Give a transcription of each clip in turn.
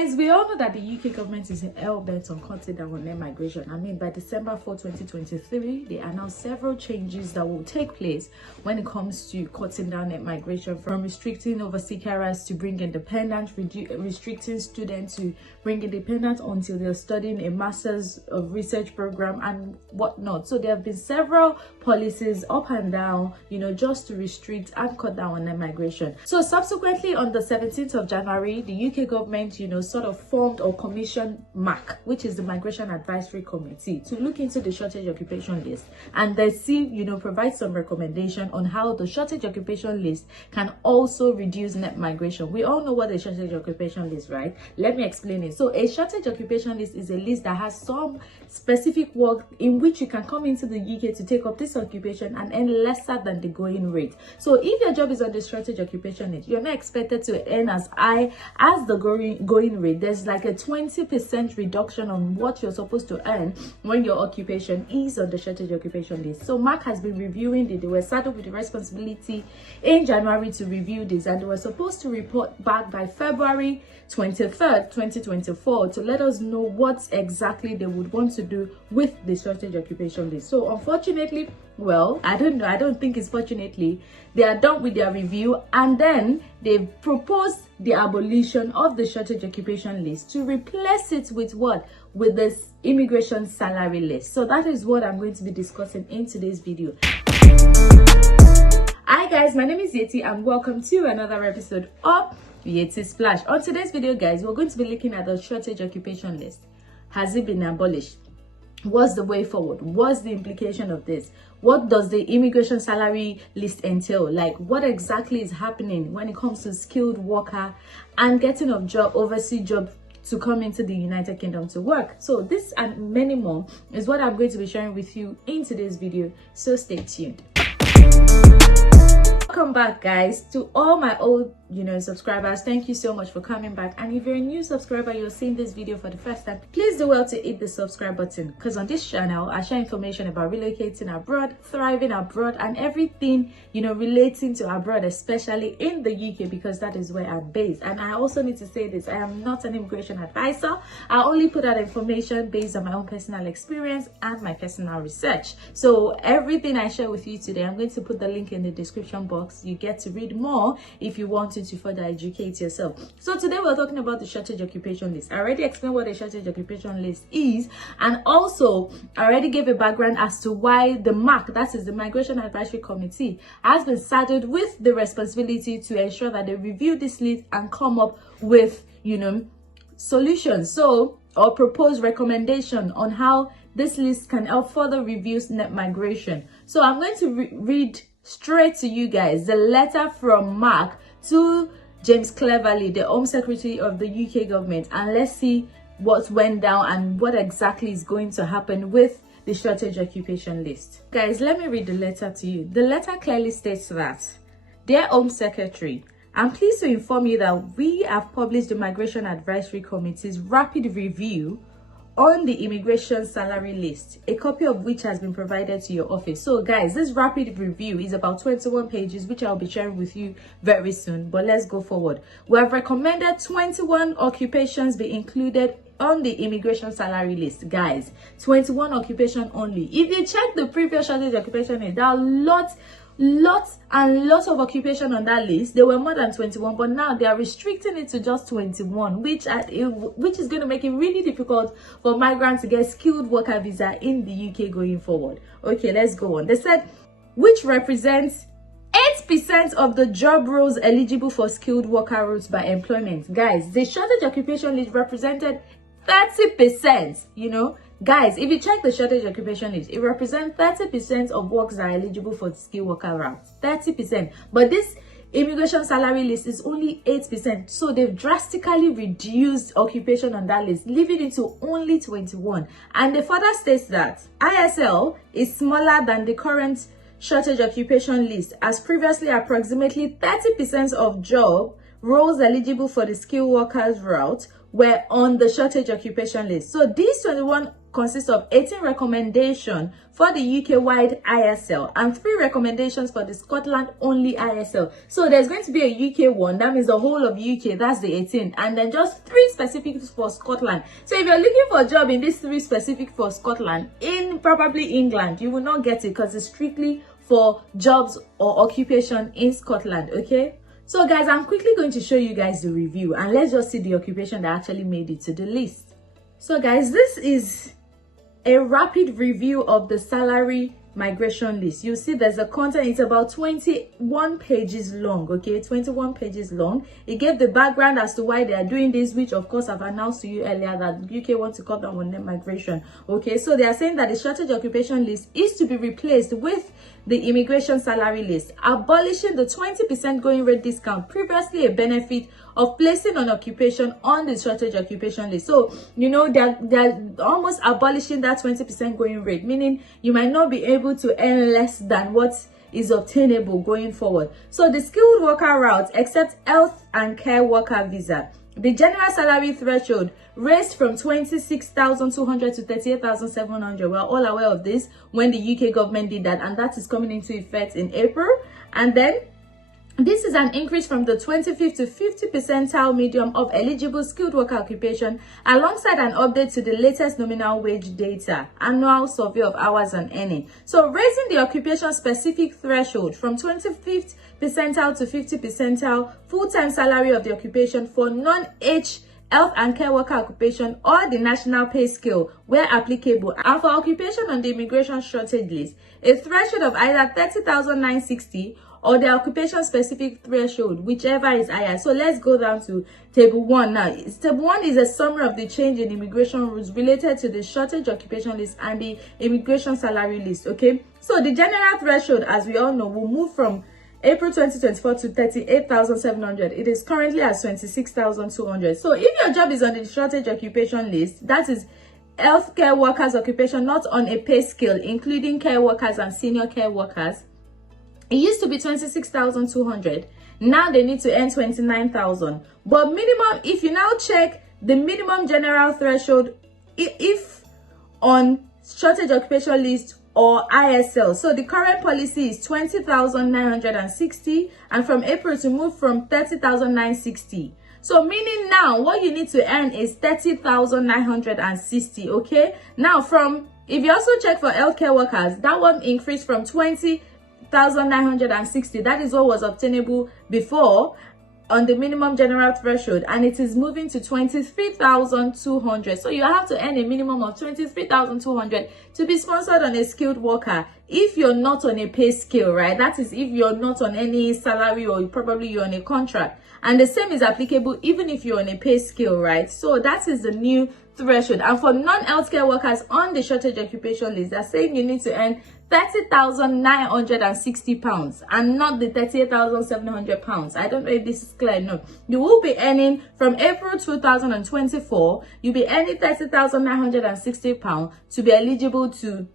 Guys, we all know that the UK government is hell-bent on cutting down on net migration. I mean, by December 4, 2023, they announced several changes that will take place when it comes to cutting down net migration, from restricting overseas carers to bring independent, restricting students to bring independent until they're studying a master's of research program and whatnot. So there have been several policies up and down, just to restrict and cut down on net migration. So subsequently, on the 17th of January, the UK government, sort of formed or commissioned MAC, which is the Migration Advisory Committee, to look into the shortage occupation list, and they provide some recommendation on how the shortage occupation list can also reduce net migration. We all know what a shortage occupation list, right? Let me explain it. So a shortage occupation list is a list that has some specific work in which you can come into the UK to take up this occupation and earn lesser than the going rate. So if your job is on the shortage occupation list, you're not expected to earn as high as the going rate. There's like a 20% reduction on what you're supposed to earn when your occupation is on the shortage occupation list. So MAC has been reviewing it. They were saddled with the responsibility in January to review this, and they were supposed to report back by February 23rd, 2024 to let us know what exactly they would want to do with the shortage occupation list. So unfortunately, well, I don't think it's fortunately, they are done with their review, and then they've proposed the abolition of the shortage occupation list to replace it with what? With this immigration salary list. So that is what I'm going to be discussing in today's video. Hi guys, my name is Yeti and welcome to another episode of Yettysplash. On today's video, guys, we're going to be looking at the shortage occupation list. Has it been abolished? What's the way forward? What's the implication of this? What does the immigration salary list entail? Like, what exactly is happening when it comes to skilled worker and getting of job, overseas job, to come into the United Kingdom to work? So this and many more is what I'm going to be sharing with you in today's video, so stay tuned. Welcome back, guys, to all my old subscribers. Thank you so much for coming back, and if you're a new subscriber, you're seeing this video for the first time, please do well to hit the subscribe button, because on this channel I share information about relocating abroad, thriving abroad, and everything relating to abroad, especially in the UK, because that is where I'm based. And I also need to say this: I am not an immigration advisor. I only put out information based on my own personal experience and my personal research. So everything I share with you today, I'm going to put the link in the description box. You get to read more if you want to further educate yourself. So today we're talking about the shortage occupation list. I already explained what a shortage occupation list is, and also I already gave a background as to why the MAC, that is the Migration Advisory Committee, has been saddled with the responsibility to ensure that they review this list and come up with solutions, or propose recommendation on how this list can help further reduce net migration. So I'm going to read straight to you guys the letter from MAC to James Cleverly, the Home Secretary of the UK government, and let's see what went down and what exactly is going to happen with the shortage occupation list. Guys, let me read the letter to you. The letter clearly states that, Dear Home Secretary, I'm pleased to inform you that we have published the Migration Advisory Committee's rapid review on the immigration salary list, a copy of which has been provided to your office. So guys, this rapid review is about 21 pages, which I'll be sharing with you very soon. But let's go forward. We have recommended 21 occupations be included on the immigration salary list. Guys, 21 occupation only. If you check the previous shortage occupation list, there are lots of occupation on that list. There were more than 21, but now they are restricting it to just 21, which is going to make it really difficult for migrants to get skilled worker visa in the UK going forward. Okay, let's go on. They said, which represents 8% of the job roles eligible for skilled worker routes by employment. Guys, the shortage occupation list represented 30%, Guys, if you check the shortage occupation list, it represents 30% of works that are eligible for the skilled worker route. 30%. But this immigration salary list is only 8%. So they've drastically reduced occupation on that list, leaving it to only 21. And the further states that ISL is smaller than the current shortage occupation list, as previously approximately 30% of job roles eligible for the skilled workers route were on the shortage occupation list. So these 21 consists of 18 recommendations for the UK-wide ISL and 3 recommendations for the Scotland-only ISL. So there's going to be a UK one, that means the whole of UK, that's the 18, and then just 3 specific for Scotland. So if you're looking for a job in these 3 specific for Scotland, in probably England, you will not get it because it's strictly for jobs or occupation in Scotland, okay? So guys, I'm quickly going to show you guys the review, and let's just see the occupation that actually made it to the list. So guys, this is a rapid review of the salary migration list. You see there's a content, it's about 21 pages long, okay, 21 pages long. It gave the background as to why they are doing this, which of course I've announced to you earlier that UK wants to cut down on net migration, okay. So they are saying that the shortage occupation list is to be replaced with the immigration salary list, abolishing the 20% going rate discount, previously a benefit of placing an occupation on the shortage occupation list. So you know they're almost abolishing that 20% going rate, meaning you might not be able to earn less than what is obtainable going forward. So the skilled worker route, except health and care worker visa, the general salary threshold raised from 26,200 to 38,700. We're all aware of this when the UK government did that, and that is coming into effect in April. And then this is an increase from the 25th to 50th percentile medium of eligible skilled worker occupation, alongside an update to the latest nominal wage data, annual survey of hours and earning. So raising the occupation specific threshold from 25th percentile to 50th percentile full-time salary of the occupation for non-H health and care worker occupation or the national pay scale where applicable, and for occupation on the immigration shortage list, a threshold of either 30,960 or the occupation specific threshold, whichever is higher. So let's go down to table 1 now. Table 1 is a summary of the change in immigration rules related to the shortage occupation list and the immigration salary list, okay. So the general threshold, as we all know, will move from April 2024 to 38,700. It is currently at 26,200. So if your job is on the shortage occupation list, that is healthcare workers occupation, not on a pay scale, including care workers and senior care workers, it used to be 26,200. Now they need to earn 29,000. But minimum, if you now check the minimum general threshold, if on shortage occupation list or ISL, so the current policy is 20,960, and from April to move from 30,960. So meaning now what you need to earn is 30,960, okay. Now from, if you also check for healthcare workers, that one increased from 20,960. That is what was obtainable before on the minimum general threshold, and it is moving to 23,200. So you have to earn a minimum of 23,200 to be sponsored on a skilled worker if you're not on a pay scale, right? That is if you're not on any salary, or probably you're on a contract. And the same is applicable even if you're on a pay scale, right? So that is the new threshold. And for non-healthcare workers on the shortage occupation list, they're saying you need to earn 30,960 pounds and not the 38,700 pounds. I don't know if this is clear. No, you will be earning from April 2024, you'll be earning 30,960 pounds to be eligible to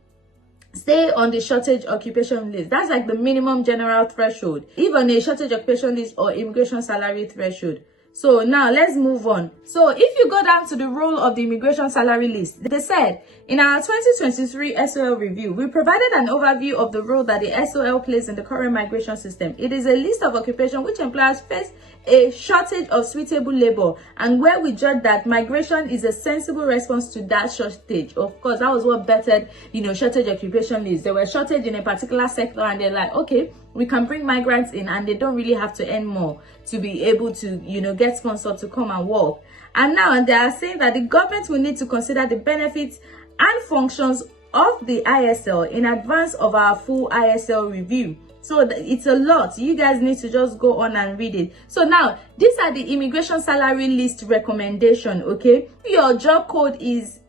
stay on the shortage occupation list. That's like the minimum general threshold, even a shortage occupation list or immigration salary threshold. So now let's move on. So if you go down to the role of the immigration salary list, they said in our 2023 SOL review, we provided an overview of the role that the SOL plays in the current migration system. It is a list of occupation which employers face a shortage of suitable labor, and where we judge that migration is a sensible response to that shortage. Of course, that was what bettered, shortage occupation list. There were shortage in a particular sector, and they're like, okay, we can bring migrants in, and they don't really have to earn more to be able to, get sponsored to come and work. And now they are saying that the government will need to consider the benefits and functions of the ISL in advance of our full ISL review. So it's a lot. You guys need to just go on and read it. So now, these are the immigration salary list recommendation, okay? Your job code is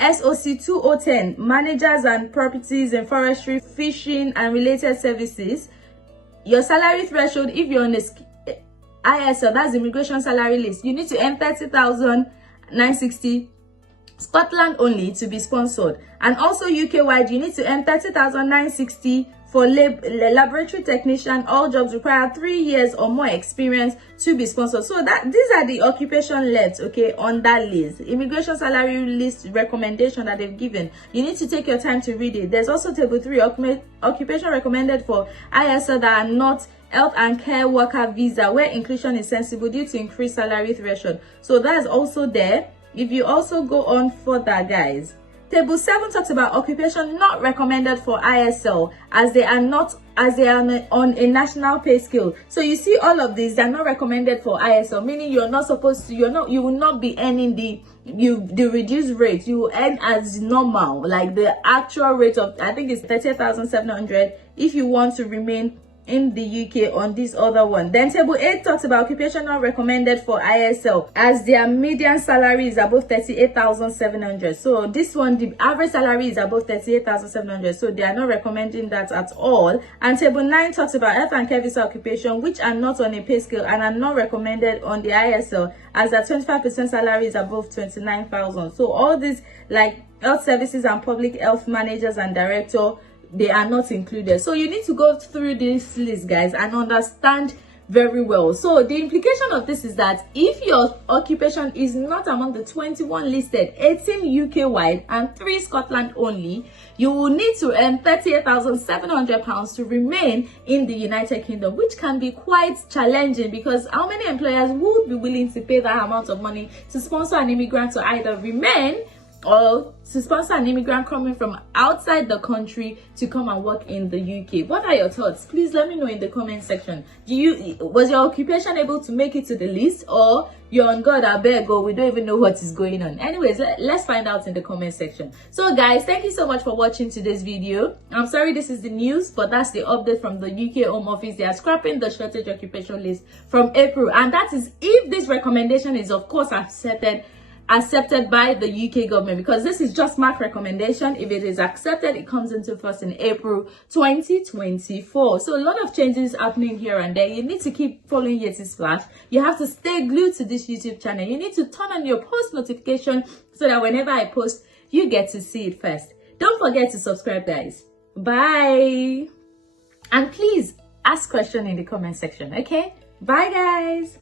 SOC 2010, managers and properties in forestry, fishing and related services. Your salary threshold, if you're on the ISL, that's the immigration salary list, you need to earn 30,960 Scotland only to be sponsored. And also UK wide, you need to earn 30,960 For laboratory technician, all jobs require 3 years or more experience to be sponsored. So these are the occupation left, okay, on that list. Immigration salary list recommendation that they've given. You need to take your time to read it. There's also table 3, occupation recommended for ISL that are not health and care worker visa, where inclusion is sensible due to increased salary threshold. So that's also there. If you also go on further, guys, Table 7 talks about occupation not recommended for ISL as they are on a national pay scale. So you see all of these, they're not recommended for ISL, meaning you will not be earning the reduced rate. You will earn as normal, like the actual rate of, I think it's 38,700 if you want to remain in the UK on this other one. Then table 8 talks about occupation not recommended for ISL as their median salary is above 38,700. So this one, the average salary is above 38,700. So they are not recommending that at all. And table 9 talks about health and care visa occupation which are not on a pay scale and are not recommended on the ISL as their 25% salary is above 29,000. So all these, like health services and public health managers and director, they are not included. So you need to go through this list, guys, and understand very well. So the implication of this is that if your occupation is not among the 21 listed, 18 UK wide and 3 Scotland only, you will need to earn £38,700 to remain in the United Kingdom, which can be quite challenging because how many employers would be willing to pay that amount of money to sponsor an immigrant to either remain or to sponsor an immigrant coming from outside the country to come and work in the UK? What are your thoughts? Please let me know in the comment section. Was your occupation able to make it to the list, or you're on God, I beg, or we don't even know what is going on? Anyways, let's find out in the comment section. So guys, thank you so much for watching today's video. I'm sorry this is the news, but that's the update from the UK Home Office. They are scrapping the shortage occupation list from April, and that is if this recommendation is of course accepted by the UK government, because this is just mark recommendation. If it is accepted, it comes into force in April 2024. So a lot of changes happening here and there. You need to keep following Yettysplash. You have to stay glued to this YouTube channel. You need to turn on your post notification so that whenever I post, you get to see it first. Don't forget to subscribe, guys. Bye. And please ask question in the comment section, okay? Bye, guys.